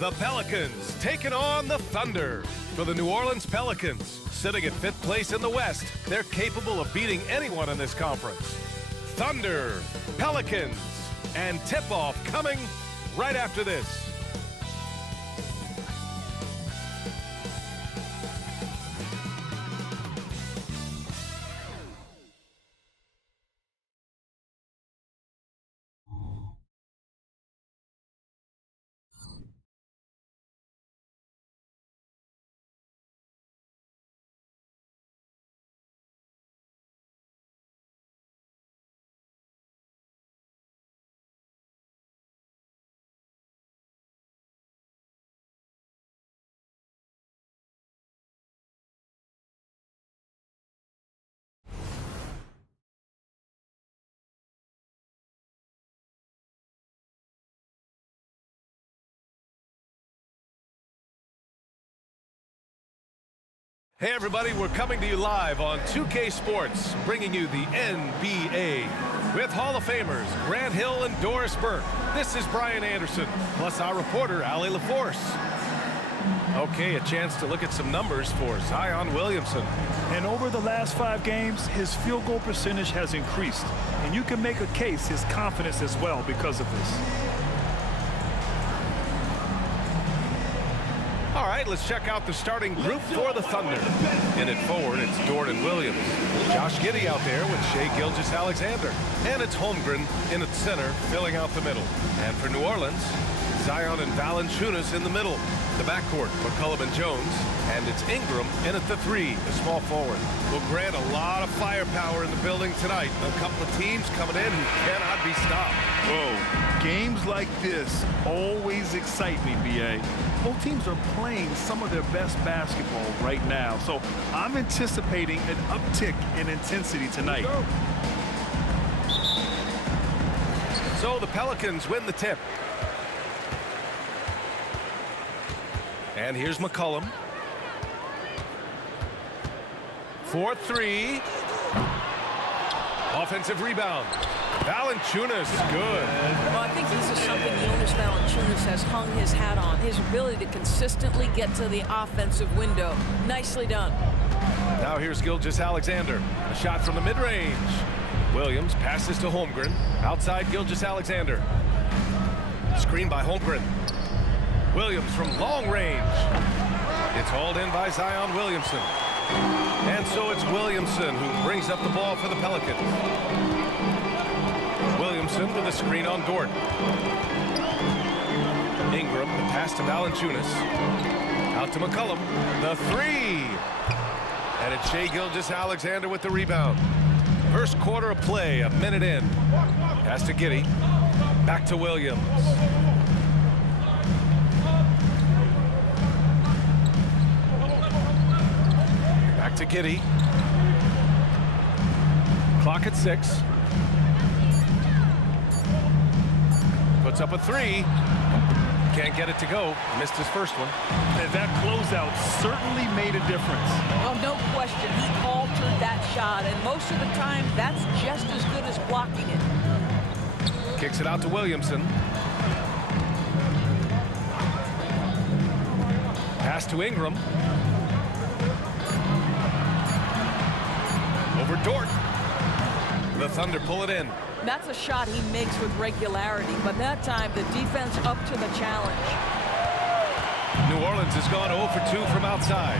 The Pelicans taking on the Thunder. For the New Orleans Pelicans, sitting at 5th place in the West, they're capable of beating anyone in this conference. Thunder, Pelicans, and tip-off coming right after this. Hey everybody, we're coming to you live on 2K Sports, bringing you the NBA with Hall of Famers Grant Hill and Doris Burke. This is Brian Anderson, plus our reporter, Allie LaForce. Okay, a chance to look at some numbers for Zion Williamson. And over the last 5 games, his field goal percentage has increased. And you can make a case his confidence as well because of this. All right, let's check out the starting group for the Thunder. In at forward, it's Dort and Williams. Josh Giddey out there with Shai Gilgeous-Alexander. And it's Holmgren in at center, filling out the middle. And for New Orleans, Zion and Valanciunas in the middle. The backcourt, McCollum and Jones. And it's Ingram in at the 3, the small forward. Will grant a lot of firepower in the building tonight. A couple of teams coming in who cannot be stopped. Whoa, games like this always excite me, B.A. Both teams are playing some of their best basketball right now, so I'm anticipating an uptick in intensity tonight. So the Pelicans win the tip. And here's McCollum. 4-3. Offensive rebound. Valanciunas, good. Well, I think this is something Jonas Valanciunas has hung his hat on, his ability to consistently get to the offensive window. Nicely done. Now here's Gilgeous-Alexander. A shot from the mid-range. Williams passes to Holmgren. Outside Gilgeous-Alexander. Screen by Holmgren. Williams from long range. It's hauled in by Zion Williamson. And so it's Williamson who brings up the ball for the Pelicans. Williamson with a screen on Dort. Ingram, the pass to Valanciunas. Out to McCollum. The 3. And it's Shai Gilgeous-Alexander with the rebound. First quarter of play, a minute in. Pass to Giddey. Back to Williams. Back to Giddey. Clock at 6. Puts up a 3. Can't get it to go. Missed his first one. And that closeout certainly made a difference. Well, no question. He altered that shot, and most of the time, that's just as good as blocking it. Kicks it out to Williamson. Pass to Ingram. Over Dort. The Thunder pull it in. That's a shot he makes with regularity, but that time the defense up to the challenge. New Orleans has gone 0 for 2 from outside.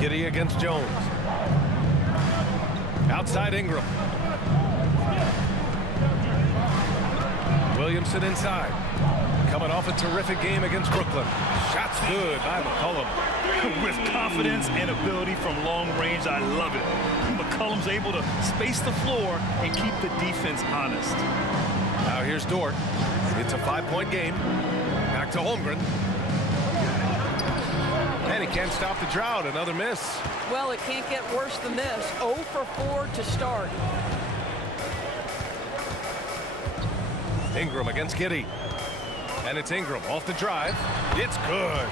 Giddey against Jones. Outside Ingram. Williamson inside. Coming off a terrific game against Brooklyn. Shots good by McCollum. With confidence and ability from long range, I love it. McCollum's able to space the floor and keep the defense honest. Now here's Dort. It's a 5-point game. Back to Holmgren. And he can't stop the drought. Another miss. Well, it can't get worse than this. 0 for 4 to start. Ingram against Giddey. And it's Ingram off the drive. It's good.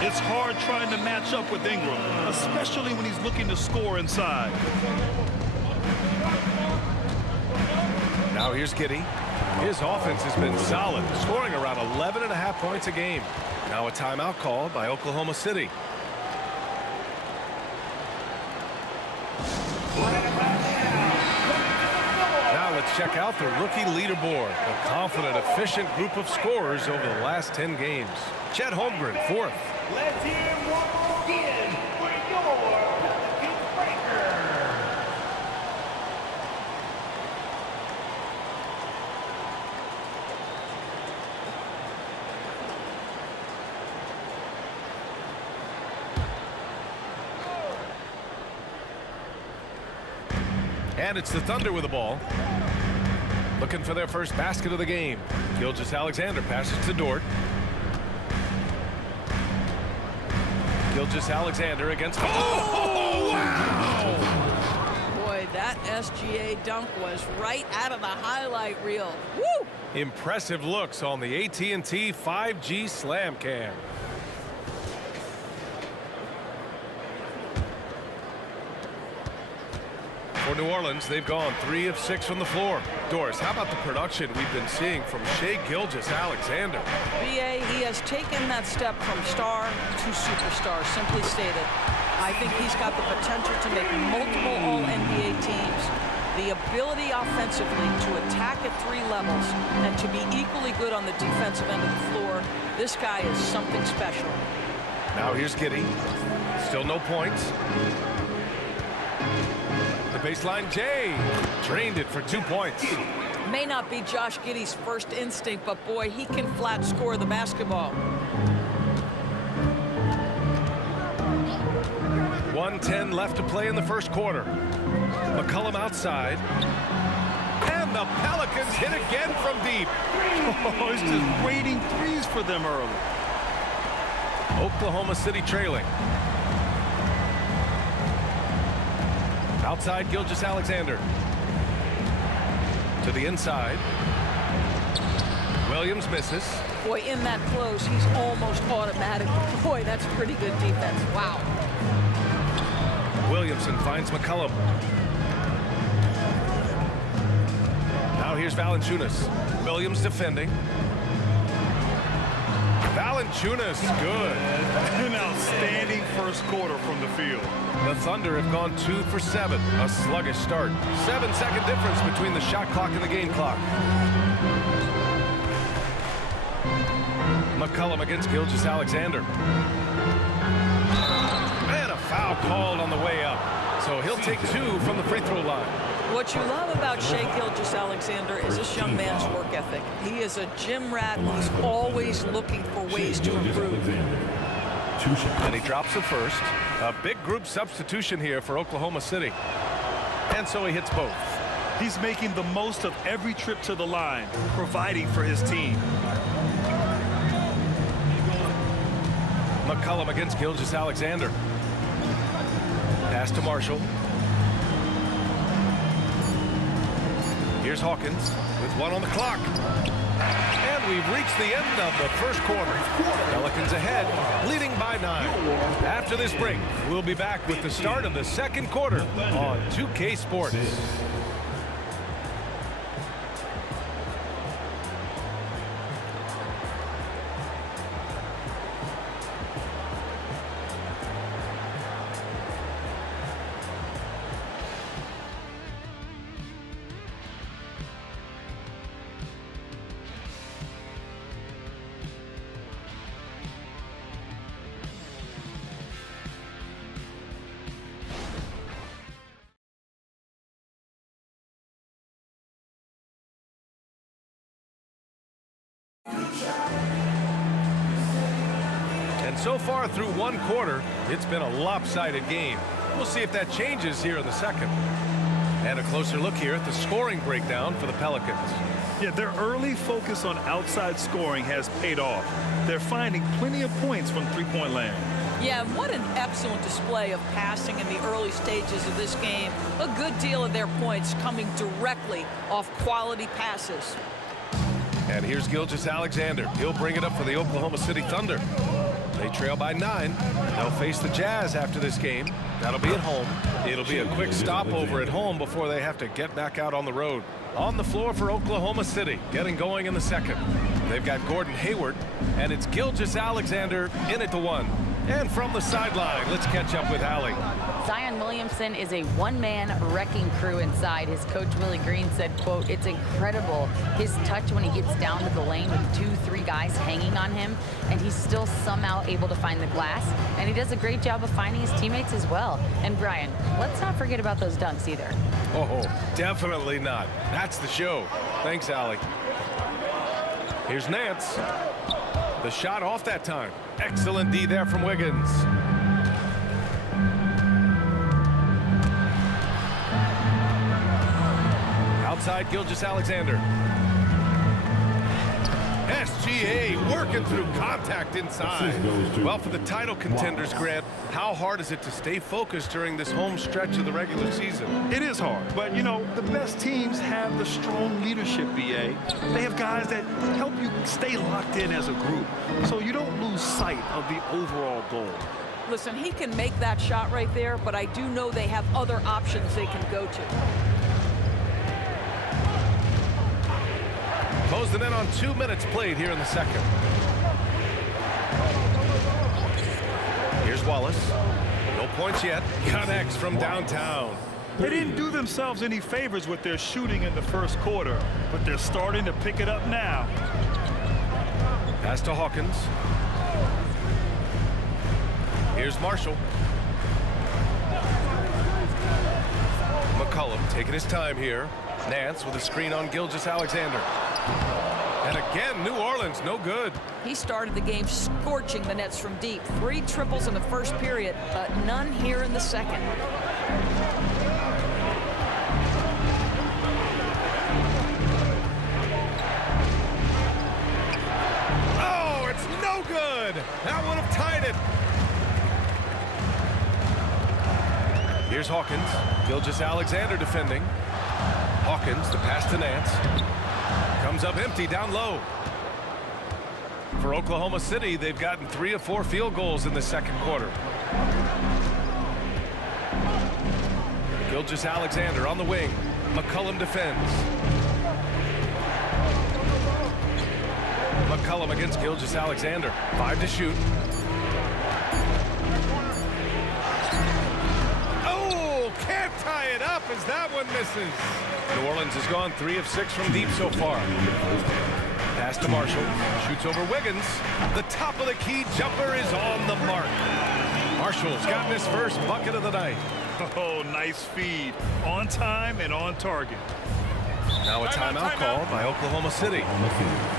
It's hard trying to match up with Ingram, especially when he's looking to score inside. Now here's Giddey. His offense has been solid, scoring around 11.5 points a game. Now a timeout called by Oklahoma City. Now let's check out the rookie leaderboard. A confident, efficient group of scorers over the last 10 games. Chet Holmgren, 4th. Let's hear him once again for your Pelicans breaker. And it's the Thunder with the ball. Looking for their first basket of the game. Gilgeous-Alexander passes to Dort. Gilgeous-Alexander against... Oh, wow! Boy, that SGA dunk was right out of the highlight reel. Woo! Impressive looks on the AT&T 5G Slam Cam. For New Orleans, they've gone 3 of 6 from the floor. Doris, how about the production we've been seeing from Shai Gilgeous-Alexander? BA, he has taken that step from star to superstar, simply stated. I think he's got the potential to make multiple All-NBA teams. The ability offensively to attack at 3 levels and to be equally good on the defensive end of the floor. This guy is something special. Now here's Giddey. Still no points. The baseline, Jay drained it for 2 points. May not be Josh Giddey's first instinct, but boy, he can flat score the basketball. 1:10 left to play in the first quarter. McCollum outside. And the Pelicans hit again from deep. Oh, it's just waiting threes for them early. Oklahoma City trailing. Outside, Gilgeous-Alexander. To the inside. Williams misses. Boy, in that close, he's almost automatic. Boy, that's pretty good defense. Wow. Williamson finds McCollum. Now here's Valanciunas. Williams defending. Valanciunas, good. An outstanding first quarter from the field. The Thunder have gone 2 for 7. A sluggish start. 7-second difference between the shot clock and the game clock. McCollum against Gilgeous-Alexander. And a foul called on the way up. So he'll take 2 from the free throw line. What you love about Shai Gilgeous-Alexander is this young man's work ethic. He is a gym rat who's always looking for ways to improve. And he drops the first. A big group substitution here for Oklahoma City. And so he hits both. He's making the most of every trip to the line, providing for his team. McCollum against Gilgeous-Alexander. Pass to Marshall. Here's Hawkins with 1 on the clock. And we've reached the end of the first quarter. Pelicans ahead, leading by 9. After this break, we'll be back with the start of the second quarter on 2K Sports. And so far through one quarter, it's been a lopsided game. We'll see if that changes here in the second. And a closer look here at the scoring breakdown for the Pelicans. Yeah, their early focus on outside scoring has paid off. They're finding plenty of points from three-point land. Yeah, what an excellent display of passing in the early stages of this game. A good deal of their points coming directly off quality passes. And here's Gilgeous-Alexander. He'll bring it up for the Oklahoma City Thunder. They trail by 9. They'll face the Jazz after this game. That'll be at home. It'll be a quick stopover at home before they have to get back out on the road. On the floor for Oklahoma City, getting going in the second. They've got Gordon Hayward, and it's Gilgeous-Alexander in at the 1. And from the sideline, let's catch up with Allie. Zion Williamson is a one-man wrecking crew inside. His coach, Willie Green, said, quote, "It's incredible his touch when he gets down to the lane with 2-3 guys hanging on him, and he's still somehow able to find the glass. And he does a great job of finding his teammates as well." And Brian, let's not forget about those dunks either. Oh, definitely not. That's the show. Thanks, Allie. Here's Nance. The shot off that time. Excellent D there from Wiggins. Outside, Gilgeous-Alexander. SGA working through contact inside. Well, for the title contenders, Grant, how hard is it to stay focused during this home stretch of the regular season? It is hard, but you know, the best teams have the strong leadership, BA. They have guys that help you stay locked in as a group, so you don't lose sight of the overall goal. Listen, he can make that shot right there, but I do know they have other options they can go to. Closing in on 2 minutes played here in the second. Here's Wallace. No points yet. Connects from downtown. They didn't do themselves any favors with their shooting in the first quarter, but they're starting to pick it up now. Pass to Hawkins. Here's Marshall. McCollum taking his time here. Nance with a screen on Gilgeous-Alexander. And again, New Orleans, no good. He started the game scorching the Nets from deep. 3 triples in the first period, but none here in the second. Oh, it's no good. That would have tied it. Here's Hawkins. Gilgeous-Alexander defending. Hawkins, the pass to Nance. Comes up empty down low. For Oklahoma City, they've gotten 3 of 4 field goals in the second quarter. Gilgeous-Alexander on the wing. McCollum defends. McCollum against Gilgeous-Alexander. 5 to shoot. Oh, can't tie it up as that one misses. New Orleans has gone 3 of 6 from deep so far. Pass to Marshall. Shoots over Wiggins. The top of the key jumper is on the mark. Marshall's gotten his first bucket of the night. Oh, nice feed. On time and on target. Now a timeout called by Oklahoma City.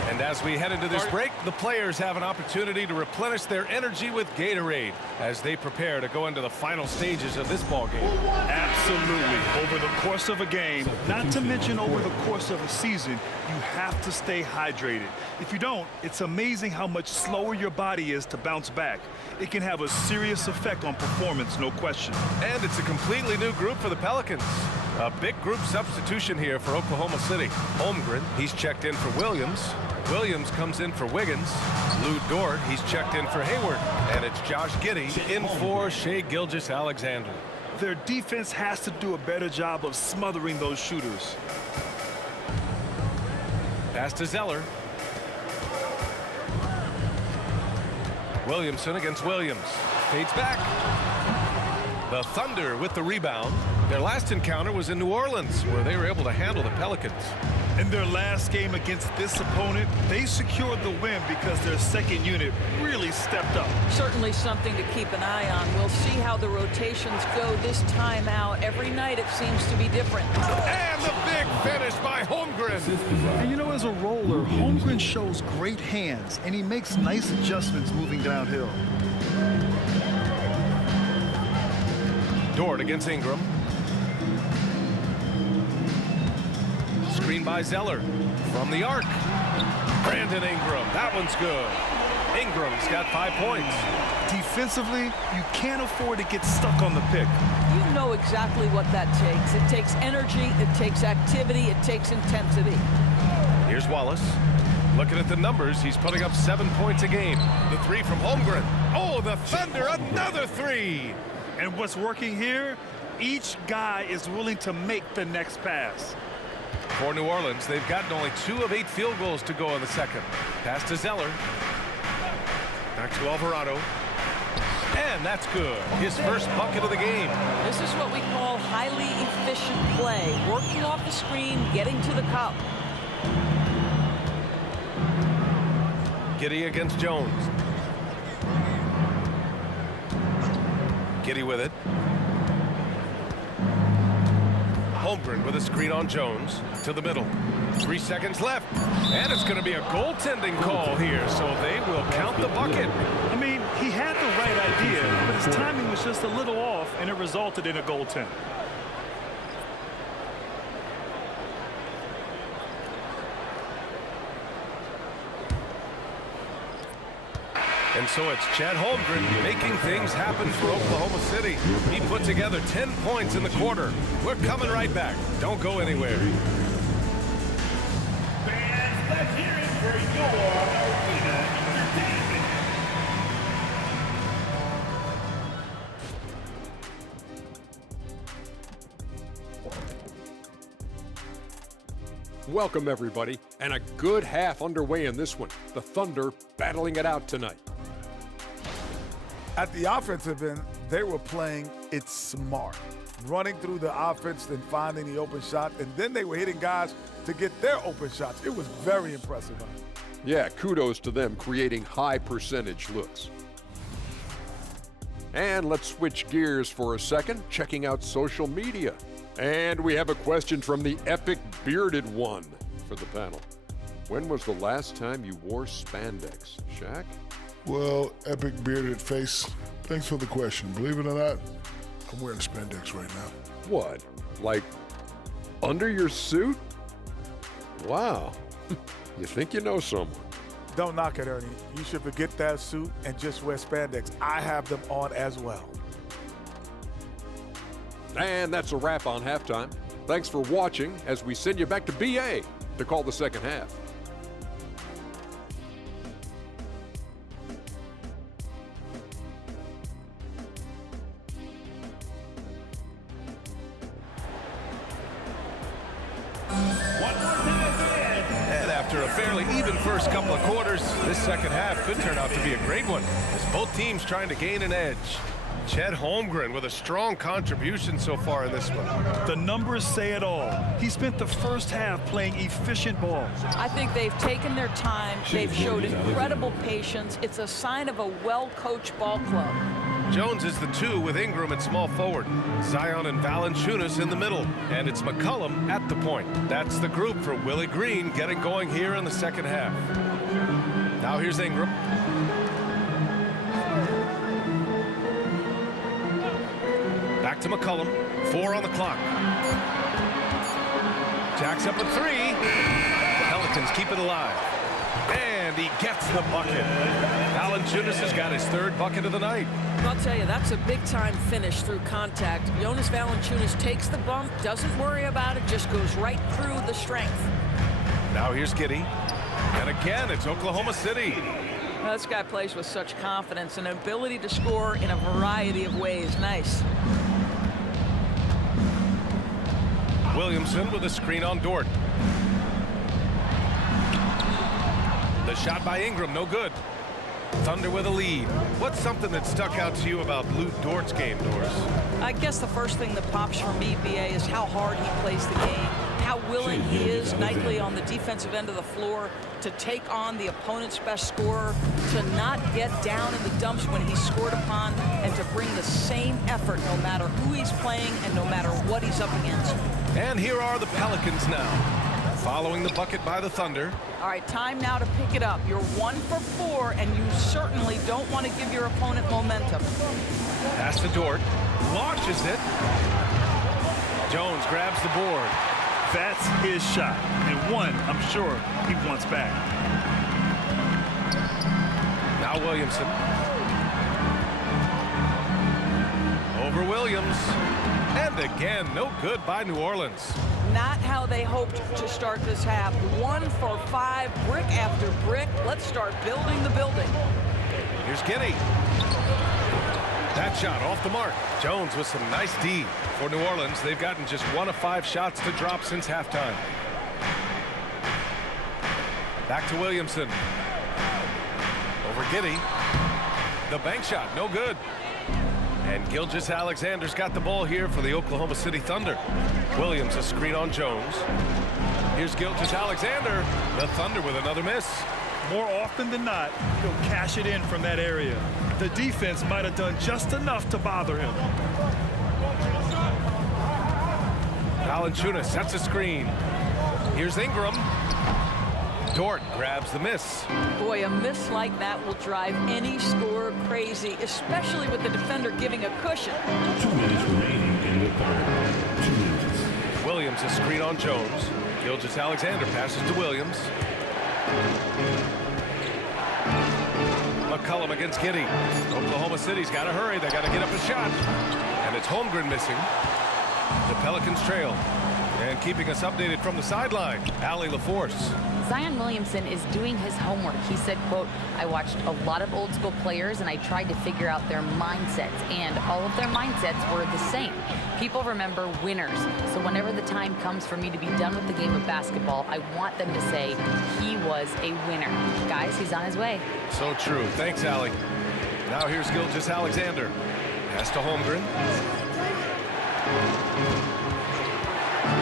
And as we head into this break, the players have an opportunity to replenish their energy with Gatorade as they prepare to go into the final stages of this ball game. Absolutely. Over the course of a game, not to mention over the course of a season, you have to stay hydrated. If you don't, it's amazing how much slower your body is to bounce back. It can have a serious effect on performance, no question. And it's a completely new group for the Pelicans. A big group substitution here for Oklahoma City. Holmgren, he's checked in for Williams. Williams comes in for Wiggins. Lou Dort, he's checked in for Hayward. And it's Josh Giddey in for Shai Gilgeous-Alexander. Their defense has to do a better job of smothering those shooters. Pass to Zeller. Williamson against Williams. Fades back. The Thunder with the rebound. Their last encounter was in New Orleans, where they were able to handle the Pelicans. In their last game against this opponent, they secured the win because their second unit really stepped up. Certainly something to keep an eye on. We'll see how the rotations go this time out. Every night it seems to be different. And the big finish by Holmgren. And you know, as a roller, Holmgren shows great hands, and he makes nice adjustments moving downhill. Dort against Ingram. Screen by Zeller. From the arc. Brandon Ingram. That one's good. Ingram's got 5 points. Defensively, you can't afford to get stuck on the pick. You know exactly what that takes. It takes energy, it takes activity, it takes intensity. Here's Wallace. Looking at the numbers, he's putting up 7 points a game. The three from Holmgren. Oh, the Thunder, another three. And what's working here? Each guy is willing to make the next pass. For New Orleans, they've gotten only 2 of 8 field goals to go in the second. Pass to Zeller. Back to Alvarado. And that's good. His first bucket of the game. This is what we call highly efficient play. Working off the screen, getting to the cup. Giddey against Jones. Giddey with it. Holmgren with a screen on Jones to the middle. 3 seconds left. And it's going to be a goaltending call here, so they will count the bucket. I mean, he had the right idea, but his timing was just a little off, and it resulted in a goaltend. And so it's Chad Holmgren making things happen for Oklahoma City. He put together 10 points in the quarter. We're coming right back. Don't go anywhere. Fans, let's hear it for your arena entertainment. Welcome, everybody, and a good half underway in this one. The Thunder battling it out tonight. At the offensive end, they were playing it smart, running through the offense, then finding the open shot, and then they were hitting guys to get their open shots. It was very impressive. Yeah, kudos to them creating high percentage looks. And let's switch gears for a second, checking out social media. And we have a question from the epic bearded one for the panel. When was the last time you wore spandex, Shaq? Well, epic bearded face, thanks for the question. Believe it or not, I'm wearing spandex right now. What? Like under your suit? Wow. You think you know someone. Don't knock it, Ernie. You should forget that suit and just wear spandex. I have them on as well. And that's a wrap on halftime. Thanks for watching as we send you back to BA to call the second half. And after a fairly even first couple of quarters, this second half could turn out to be a great one, as both teams trying to gain an edge. Chad Holmgren with a strong contribution so far in this one. The numbers say it all. He spent the first half playing efficient ball. I think they've taken their time. They've showed incredible patience. It's a sign of a well-coached ball club. Jones is the 2 with Ingram at small forward. Zion and Valanciunas in the middle. And it's McCollum at the point. That's the group for Willie Green getting going here in the second half. Now here's Ingram. Back to McCollum. 4 on the clock. Jacks up a 3. The Pelicans keep it alive. And he gets the bucket. Valanciunas has got his 3rd bucket of the night. I'll tell you, that's a big-time finish through contact. Jonas Valanciunas takes the bump, doesn't worry about it, just goes right through the strength. Now here's Giddey. And again, it's Oklahoma City. Well, this guy plays with such confidence and ability to score in a variety of ways. Nice. Williamson with a screen on Dort. The shot by Ingram, no good. Thunder with a lead. What's something that stuck out to you about Lou Dort's game, Doris? I guess the first thing that pops for me, BA, is how hard he plays the game, how willing he is nightly on the defensive end of the floor to take on the opponent's best scorer, to not get down in the dumps when he's scored upon, and to bring the same effort no matter who he's playing and no matter what he's up against. And here are the Pelicans now, following the bucket by the Thunder. All right, time now to pick it up. You're 1 for 4, and you certainly don't want to give your opponent momentum. Pass to Dort. Launches it. Jones grabs the board. That's his shot, and one I'm sure he wants back. Now Williamson. Over Williams. And again, no good by New Orleans. Not how they hoped to start this half. 1 for 5, brick after brick. Let's start building the building. Here's Giddey. That shot off the mark. Jones with some nice D for New Orleans. They've gotten just 1 of 5 shots to drop since halftime. Back to Williamson. Over Giddey. The bank shot, no good. And Gilgeous-Alexander's got the ball here for the Oklahoma City Thunder. Williams a screen on Jones. Here's Gilgeous-Alexander. The Thunder with another miss. More often than not, he'll cash it in from that area. The defense might have done just enough to bother him. Valanciunas sets a screen. Here's Ingram. Dort grabs the miss. Boy, a miss like that will drive any scorer crazy, especially with the defender giving a cushion. 2 minutes remaining in the third. 2 minutes. Williams a screen on Jones. Gilgeous-Alexander passes to Williams. McCollum against Giddey. Oklahoma City's got to hurry. They got to get up a shot. And it's Holmgren missing. The Pelicans trail. And keeping us updated from the sideline, Allie LaForce. Zion Williamson is doing his homework. He said, quote, I watched a lot of old school players and I tried to figure out their mindsets, and all of their mindsets were the same. People remember winners. So whenever the time comes for me to be done with the game of basketball, I want them to say he was a winner. Guys, he's on his way. So true. Thanks, Allie. Now here's Gilgeous-Alexander. Pass to Holmgren.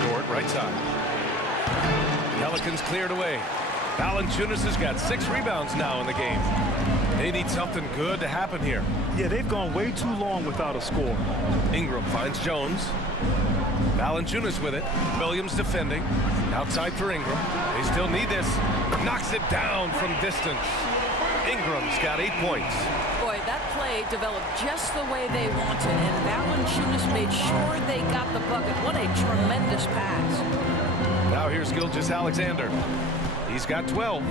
Dort, right side. Pelicans cleared away. Valanciunas has got 6 rebounds now in the game. They need something good to happen here. Yeah, they've gone way too long without a score. Ingram finds Jones. Valanciunas with it. Williams defending. Outside for Ingram. They still need this. Knocks it down from distance. Ingram's got 8 points. Boy, that play developed just the way they wanted, and Valanciunas made sure they got the bucket. What a tremendous pass. Now here's Gilgeous-Alexander. He's got 12.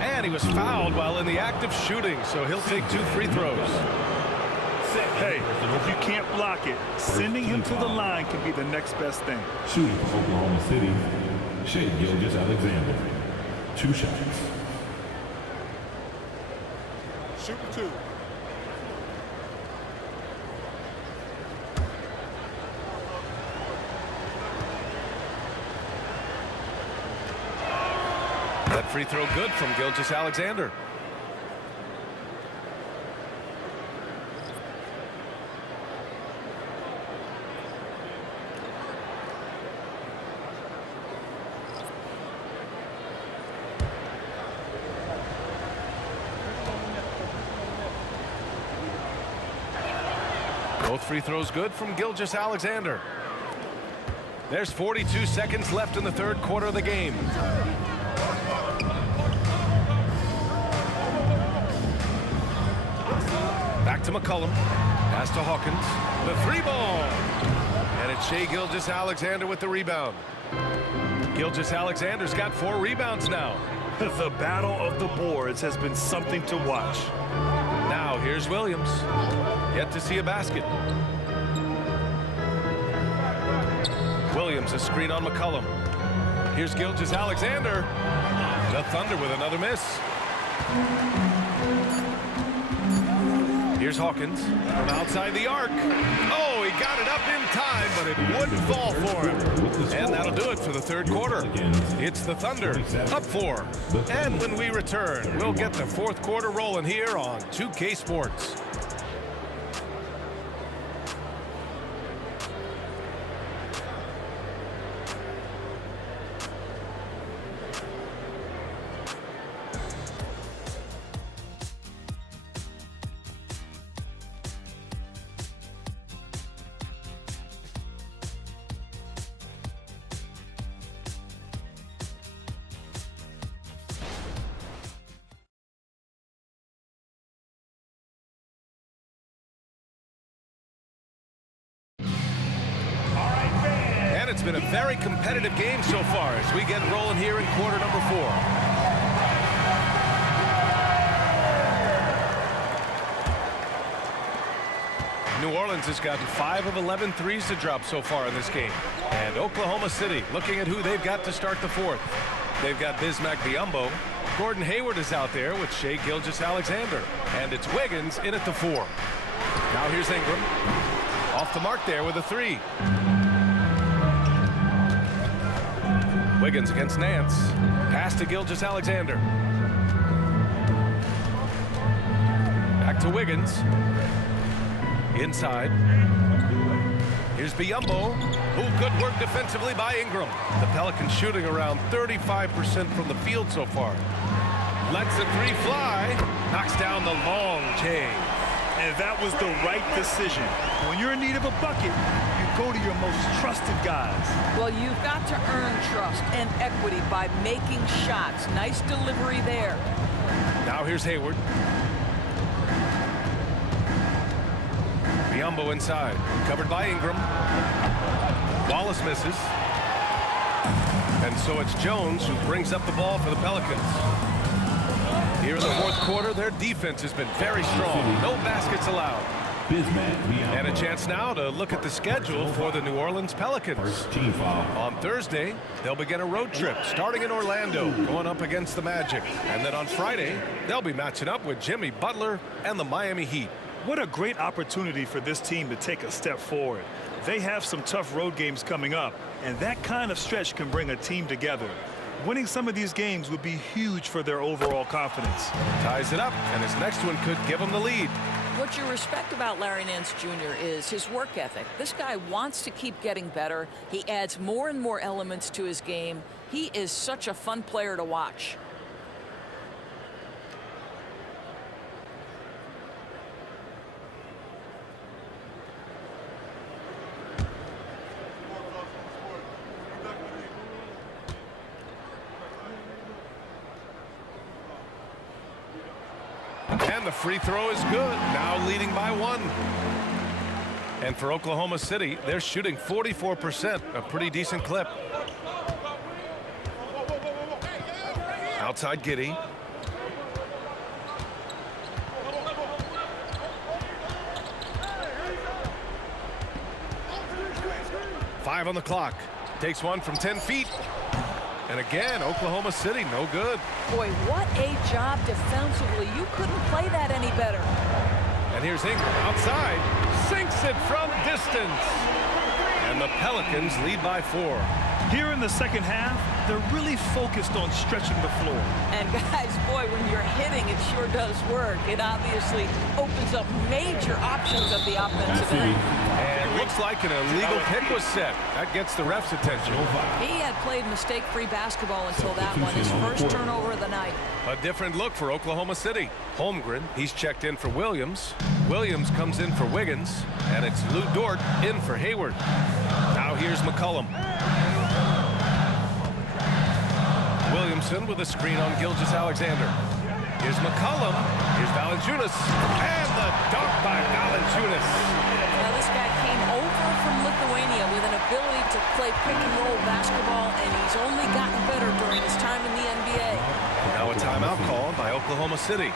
And he was fouled while in the act of shooting, so he'll take 2 free throws. Hey, if you can't block it, sending him to the line can be the next best thing. Shooting for Oklahoma City, Shea Gilgeous-Alexander. 2 shots. Shooting 2. That free throw good from Gilgeous-Alexander. Both free throws good from Gilgeous-Alexander. There's 42 seconds left in the third quarter of the game. Back to McCollum. Pass to Hawkins. The 3-ball. And it's Shea Gilgeous-Alexander with the rebound. Gilgeous-Alexander's got 4 rebounds now. The battle of the boards has been something to watch. Now here's Williams. Yet to see a basket. Williams a screen on McCollum. Here's Gilgeous-Alexander. The Thunder with another miss. Here's Hawkins from outside the arc. Oh, he got it up in time, but it wouldn't fall for him. And that'll do it for the third quarter. It's the Thunder up 4. And when we return, we'll get the fourth quarter rolling here on 2K Sports. It's been a very competitive game so far as we get rolling here in quarter number 4. New Orleans has gotten 5 of 11 threes to drop so far in this game. And Oklahoma City looking at who they've got to start the fourth. They've got Bismack Biyombo. Gordon Hayward is out there with Shai Gilgeous-Alexander. And it's Wiggins in at the 4. Now here's Ingram. Off the mark there with a 3. Wiggins against Nance. Pass to Gilgeous-Alexander. Back to Wiggins. Inside. Here's Biyombo. Ooh, good work defensively by Ingram. The Pelicans shooting around 35% from the field so far. Lets the 3 fly. Knocks down the long J. And that was the right decision. When you're in need of a bucket, you go to your most trusted guys. Well, you've got to earn trust and equity by making shots. Nice delivery there. Now here's Hayward. Biyombo inside. Covered by Ingram. Wallace misses. And so it's Jones who brings up the ball for the Pelicans. Here in the fourth quarter, their defense has been very strong. No baskets allowed. And a chance now to look at the schedule for the New Orleans Pelicans. On Thursday, they'll begin a road trip starting in Orlando, going up against the Magic. And then on Friday, they'll be matching up with Jimmy Butler and the Miami Heat. What a great opportunity for this team to take a step forward. They have some tough road games coming up, and that kind of stretch can bring a team together. Winning some of these games would be huge for their overall confidence. Ties it up, and his next one could give him the lead. What you respect about Larry Nance Jr. is his work ethic. This guy wants to keep getting better. He adds more and more elements to his game. He is such a fun player to watch. And the free throw is good. Now leading by 1. And for Oklahoma City, they're shooting 44%, a pretty decent clip. Outside Giddey. Five on the clock. Takes one from 10 feet. And again, Oklahoma City, no good. Boy, what a job defensively. You couldn't play that any better. And here's Ingram outside. Sinks it from distance. And the Pelicans lead by 4. Here in the second half, they're really focused on stretching the floor. And guys, boy, when you're hitting, it sure does work. It obviously opens up major options at the offensive end. And looks like an illegal pick was set. That gets the ref's attention. He had played mistake-free basketball until that one, his first turnover of the night. A different look for Oklahoma City. Holmgren, he's checked in for Williams. Williams comes in for Wiggins. And it's Lou Dort in for Hayward. Now here's McCollum. Williamson with a screen on Gilgeous-Alexander. Here's McCollum. Here's Valanciunas. And the dunk by Valanciunas. Now this guy came over from Lithuania with an ability to play pick-and-roll basketball, and he's only gotten better during his time in the NBA. Now a timeout called by Oklahoma City.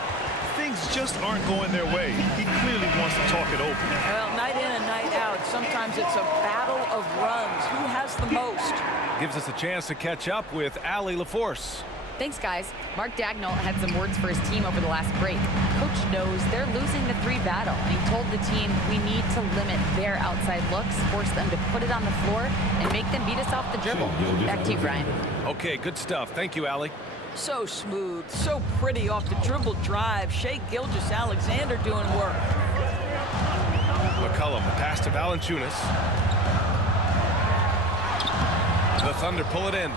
Things just aren't going their way. He clearly wants to talk it over. Well, night in and night out, sometimes it's a battle of runs. Who has the most? Gives us a chance to catch up with Allie LaForce. Thanks, guys. Mark Dagnall had some words for his team over the last break. Coach knows they're losing the 3 battle, and he told the team we need to limit their outside looks, force them to put it on the floor, and make them beat us off the dribble. Back to you, Brian. Okay, good stuff. Thank you, Allie. So smooth, so pretty off the dribble drive. Shai Gilgeous-Alexander doing work. McCollum, the pass to Valanciunas. The Thunder pull it in.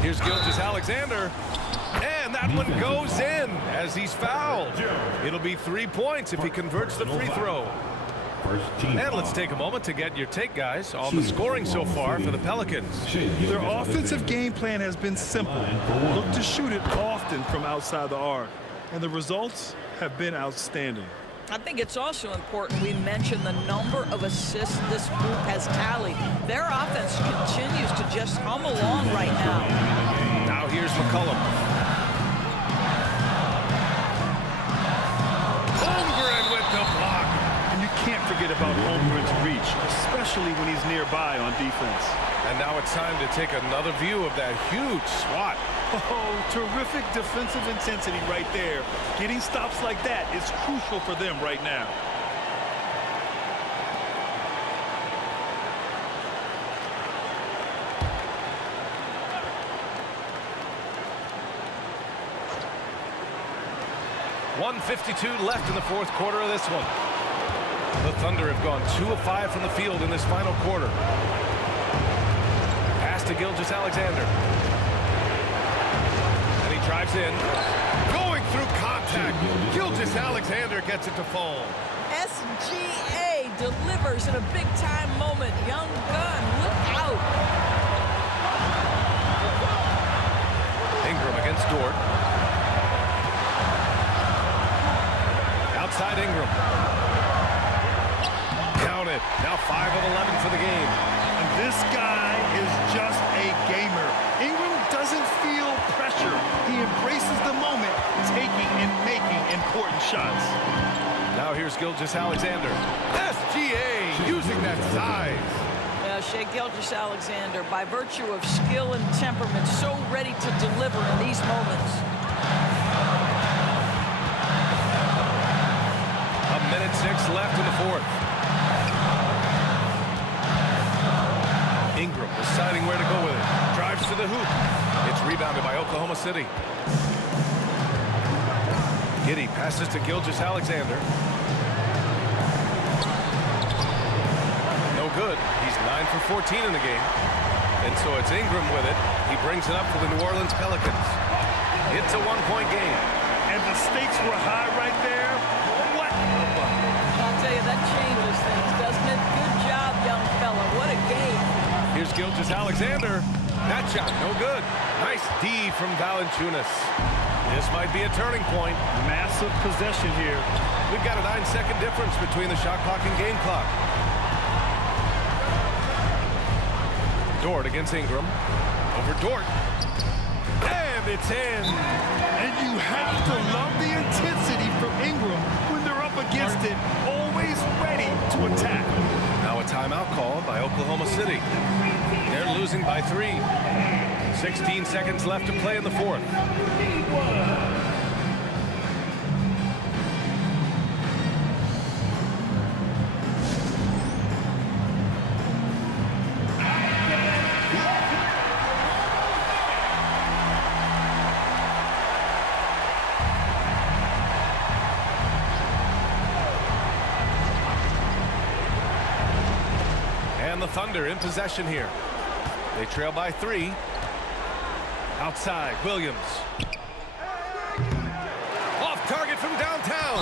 Here's Gilgeous-Alexander. And that one goes in as he's fouled. It'll be 3 points if he converts the free throw. And let's take a moment to get your take, guys, on the scoring so far for the Pelicans. Their offensive game plan has been simple. Look to shoot it often from outside the arc. And the results have been outstanding. I think it's also important we mention the number of assists this group has tallied. Their offense continues to just hum along right now. Now here's McCollum. forget about Holmgren's reach, especially when he's nearby on defense. And now it's time to take another view of that huge swat. Oh, terrific defensive intensity right there. Getting stops like that is crucial for them right now. .152 left in the fourth quarter of this one. The Thunder have gone 2 of 5 from the field in this final quarter. Pass to Gilgeous-Alexander. And he drives in. Going through contact. Gilgeous-Alexander gets it to fall. SGA delivers in a big-time moment. Young gun, look out. Ingram against Dort. Outside Ingram. Count it. Now 5 of 11 for the game. And this guy is just a gamer. Ingram doesn't feel pressure. He embraces the moment, taking and making important shots. Now here's Gilgeous-Alexander. SGA using that size. Shai Gilgeous-Alexander, by virtue of skill and temperament, so ready to deliver in these moments. Minute 6 left in the fourth. Ingram deciding where to go with it. Drives to the hoop. It's rebounded by Oklahoma City. Giddey passes to Gilgeous-Alexander. No good. He's 9 for 14 in the game. And so it's Ingram with it. He brings it up for the New Orleans Pelicans. It's a one-point game. And the stakes were high right there. I'll tell you, that changes things, doesn't it? Good job, young fella. What a game. Here's Gilgeous-Alexander. That shot, no good. Nice D from Valanciunas. This might be a turning point. Massive possession here. We've got a 9-second difference between the shot clock and game clock. Dort against Ingram. Over Dort. And it's in. And you have to love the intensity from Ingram when they're up against it, always ready to attack. Now a timeout call by Oklahoma City. They're losing by 3. 16 seconds left to play in the fourth. And the Thunder in possession here. They trail by 3. Outside, Williams. Off target from downtown.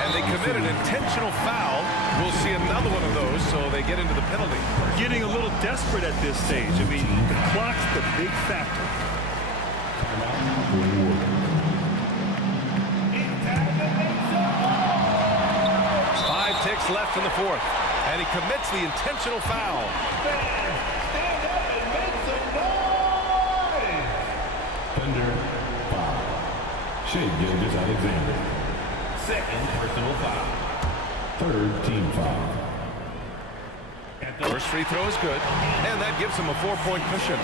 And they commit an intentional foul. We'll see another one of those, so they get into the penalty. Getting a little desperate at this stage. I mean, the clock's the big factor. 5 ticks left in the fourth. And he commits the intentional foul. Thunder foul. Shai Gilgeous-Alexander. Second personal foul. Third team foul. First free throw is good, and that gives him a 4-point cushion.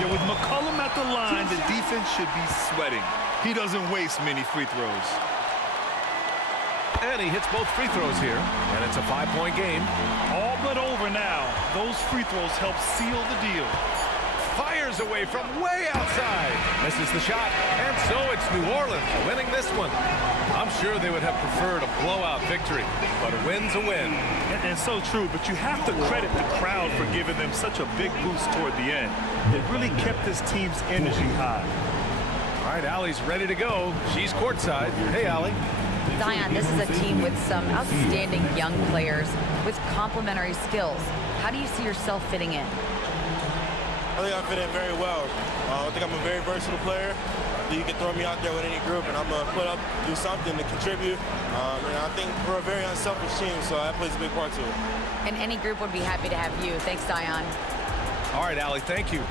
Yeah, with McCollum at the line, the defense should be sweating. He doesn't waste many free throws. And he hits both free throws here, and it's a 5-point game. All but over now. Those free throws help seal the deal. Fires away from way outside. Misses the shot, and so it's New Orleans winning this one. I'm sure they would have preferred a blowout victory, but a win's a win. And so true, but you have to credit the crowd for giving them such a big boost toward the end. It really kept this team's energy high. All right, Allie's ready to go. She's courtside. Hey, Allie. Zion, this is a team with some outstanding young players with complementary skills. How do you see yourself fitting in? I think I fit in very well. I think I'm a very versatile player. You can throw me out there with any group, and I'm going to put up, do something to contribute. And I think we're a very unselfish team, so that plays a big part to it. And any group would be happy to have you. Thanks, Zion. All right, Allie, thank you.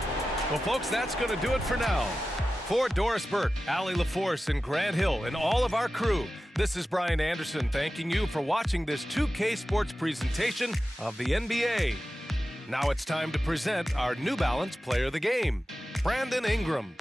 Well, folks, that's going to do it for now. For Doris Burke, Allie LaForce, and Grant Hill, and all of our crew, This is Brian Anderson thanking you for watching this 2K Sports presentation of the NBA. Now it's time to present our New Balance Player of the Game, Brandon Ingram.